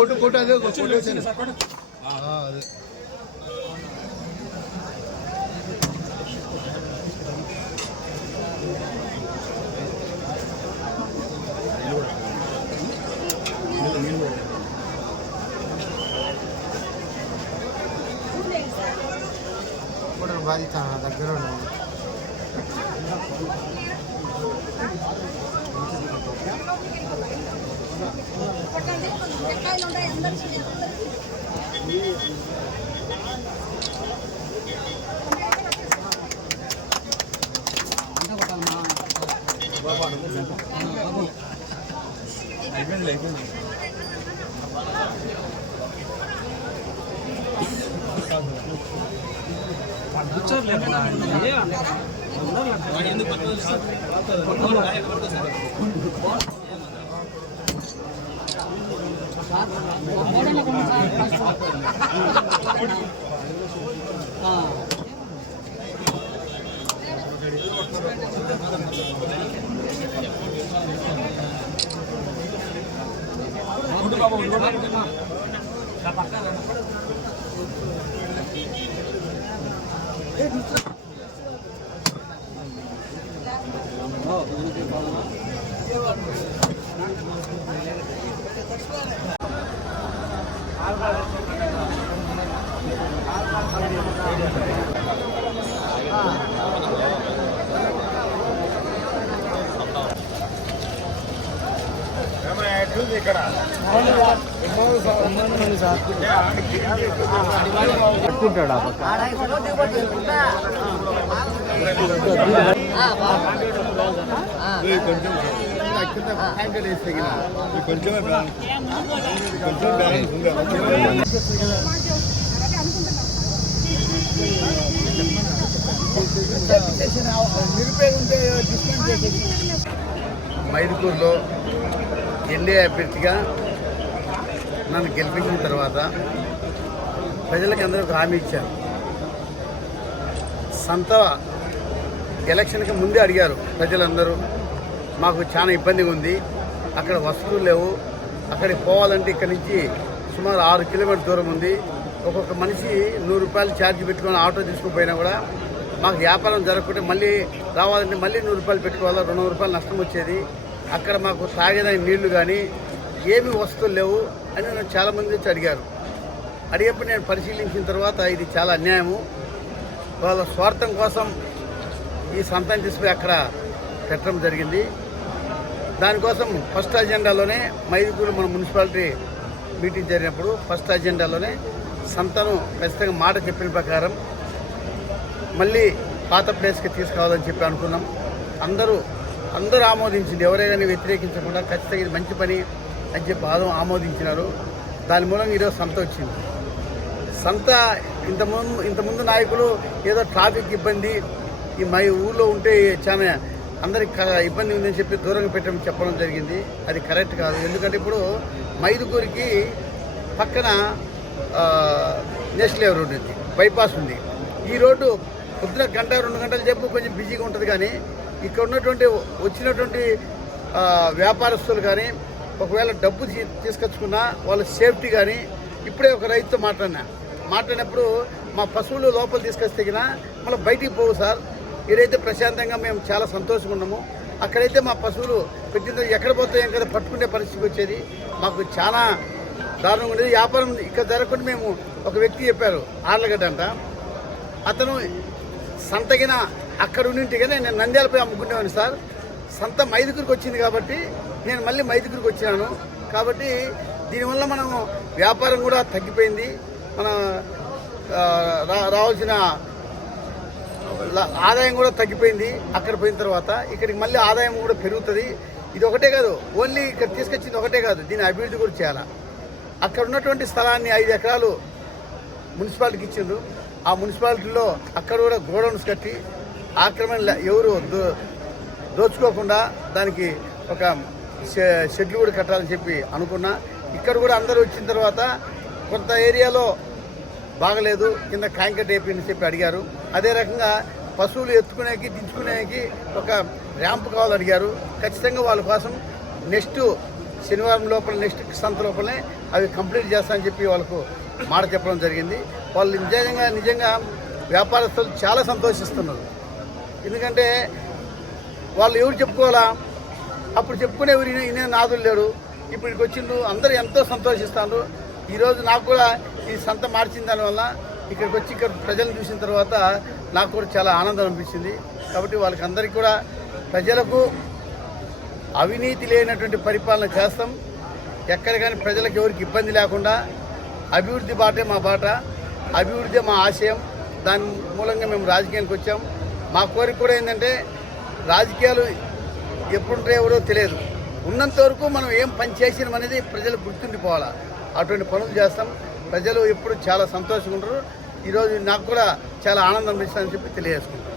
కొట్టు అదే బాధ దగ్గర అయిపోయింది ఇక్కడ పట్టుకుంటాడు ఆ పక్క కొంచెం కొంచెమే బ్యాలెన్స్ ఉంది. మైదుకూరులో ఎన్డీఏ అభ్యర్థిగా నన్ను గెలిపించిన తర్వాత ప్రజలకు అందరూ హామీ ఇచ్చారు. సంత ఎలక్షన్కి ముందే అడిగారు ప్రజలందరూ, మాకు చాలా ఇబ్బందిగా ఉంది, అక్కడ వసతులు లేవు, అక్కడికి పోవాలంటే ఇక్కడి నుంచి సుమారు 6 కిలోమీటర్ దూరం ఉంది, ఒక్కొక్క మనిషి 100 రూపాయలు ఛార్జ్ పెట్టుకొని ఆటో తీసుకుపోయినా కూడా మాకు వ్యాపారం జరగకుంటే మళ్ళీ రావాలంటే మళ్ళీ 100 రూపాయలు పెట్టుకోవాలా, 200 రూపాయలు నష్టం వచ్చేది, అక్కడ మాకు తాగేదానికి నీళ్లు కానీ ఏమీ వస్తువులు లేవు అని నన్ను చాలామంది వచ్చి అడిగారు. అడిగేప్పుడు నేను పరిశీలించిన తర్వాత ఇది చాలా అన్యాయము, వాళ్ళ స్వార్థం కోసం ఈ సంతాన్ని తీసుకుని అక్కడ పెట్టడం జరిగింది. దానికోసం ఫస్ట్ అజెండాలోనే మైదుకూరు మన మున్సిపాలిటీ మీటింగ్ జరిగినప్పుడు ఫస్ట్ అజెండాలోనే సంతను ఖచ్చితంగా మాట చెప్పిన ప్రకారం మళ్ళీ పాత ప్లేస్కి తీసుకురావాలని చెప్పి అనుకున్నాం. అందరూ ఆమోదించింది, ఎవరైనా వ్యతిరేకించకుండా ఖచ్చితంగా ఇది మంచి పని అని చెప్పి ఆమోదించినారు. దాని మూలంగా ఈరోజు సంత వచ్చింది. సంత ఇంతకుముందు నాయకులు ఏదో ట్రాఫిక్ ఇబ్బంది ఈ ఊళ్ళో ఉంటే చాలా అందరికి ఇబ్బంది ఉందని చెప్పి దూరంగా పెట్టమని చెప్పడం జరిగింది. అది కరెక్ట్ కాదు. ఎందుకంటే ఇప్పుడు మైదుకూరికి పక్కన నేషనల్ హైవే రోడ్డు ఉంది, బైపాస్ ఉంది. ఈ రోడ్డు పొద్దున 1-2 గంటలు చెప్పు కొంచెం బిజీగా ఉంటుంది, కానీ ఇక్కడ ఉన్నటువంటి వచ్చినటువంటి వ్యాపారస్తులు కానీ ఒకవేళ డబ్బు తీసుకొచ్చుకున్నా వాళ్ళ సేఫ్టీ కానీ, ఇప్పుడే ఒక రైతుతో మాట్లాడినప్పుడు మా పశువులు లోపల తీసుకొస్తే మళ్ళీ బయటికి పోవు సార్, ఇదైతే ప్రశాంతంగా మేము చాలా సంతోషంగా ఉన్నాము, అక్కడైతే మా పశువులు పెట్టిన ఎక్కడ పోతాయేం కదా పట్టుకునే పరిస్థితికి వచ్చేది, మాకు చాలా దారుణంగా ఉండేది. వ్యాపారం ఇక్కడ జరగకుండా మేము ఒక వ్యక్తి చెప్పారు, ఆర్లగడ్డ అంట, అతను సంతగిన అక్కడ ఉండింటే కానీ నేను నంద్యాలపై అమ్ముకునేవాడిని సార్, సంత మైదుకూరికి వచ్చింది కాబట్టి నేను మళ్ళీ మైదుకూరికి వచ్చినాను. కాబట్టి దీనివల్ల మనం వ్యాపారం కూడా తగ్గిపోయింది, మన రావాల్సిన ఆదాయం కూడా తగ్గిపోయింది. అక్కడ పోయిన తర్వాత ఇక్కడికి మళ్ళీ ఆదాయం కూడా పెరుగుతుంది. ఇది ఒకటే కాదు, ఓన్లీ ఇక్కడ తీసుకొచ్చింది ఒకటే కాదు, దీని అభివృద్ధి కూడా చేయాలి. అక్కడ ఉన్నటువంటి స్థలాన్ని 5 ఎకరాలు మున్సిపాలిటీకి ఇచ్చిండ్రు. ఆ మున్సిపాలిటీలో అక్కడ కూడా గోడౌన్స్ కట్టి ఆక్రమణ ఎవరు దోచుకోకుండా దానికి ఒక షెడ్లు కూడా కట్టాలని చెప్పి అనుకున్నా. ఇక్కడ కూడా అందరూ వచ్చిన తర్వాత కొంత ఏరియాలో బాగలేదు, కింద కాంక్రీట్ అయిపోయిందని చెప్పి అడిగారు. అదే రకంగా పశువులు ఎత్తుకునేకి దించుకునేకి ఒక ర్యాంప్ కావాలని అడిగారు. ఖచ్చితంగా వాళ్ళ కోసం నెక్స్ట్ శనివారం లోపల నెక్స్ట్ సంత లోపలనే అవి కంప్లీట్ చేస్తామని చెప్పి వాళ్ళకు మాట చెప్పడం జరిగింది. వాళ్ళు నిజంగా వ్యాపారస్తులు చాలా సంతోషిస్తున్నారు. ఎందుకంటే వాళ్ళు ఎవరు చెప్పుకోవాలా, అప్పుడు చెప్పుకునే వినే నాదులు లేరు. ఇప్పటికి వచ్చిండు అందరూ ఎంతో సంతోషిస్తారు. ఈరోజు నాకు కూడా ఈ సంత మార్చిన దానివల్ల ఇక్కడికి వచ్చి ఇక్కడ ప్రజలను చూసిన తర్వాత నాకు కూడా చాలా ఆనందం అనిపించింది. కాబట్టి వాళ్ళకి అందరికీ కూడా ప్రజలకు అవినీతి లేనటువంటి పరిపాలన చేస్తాం. ఎక్కడ కానీ ప్రజలకు ఎవరికి ఇబ్బంది లేకుండా అభివృద్ధి బాటే మా బాట, అభివృద్ధి మా ఆశయం. దాని మూలంగా మేము రాజకీయానికి వచ్చాం. మా కోరిక కూడా ఏంటంటే రాజకీయాలు ఎప్పుడుంటే ఎవరో తెలియదు, ఉన్నంత వరకు మనం ఏం పని చేసినాం అనేది ప్రజలు గుర్తుండిపోవాలా. అటువంటి పనులు చేస్తాం. ప్రజలు ఎప్పుడు చాలా సంతోషంగా ఉంటారు. ఈరోజు నాకు కూడా చాలా ఆనందం ఇస్తుందని చెప్పి తెలియజేసుకుంటాం.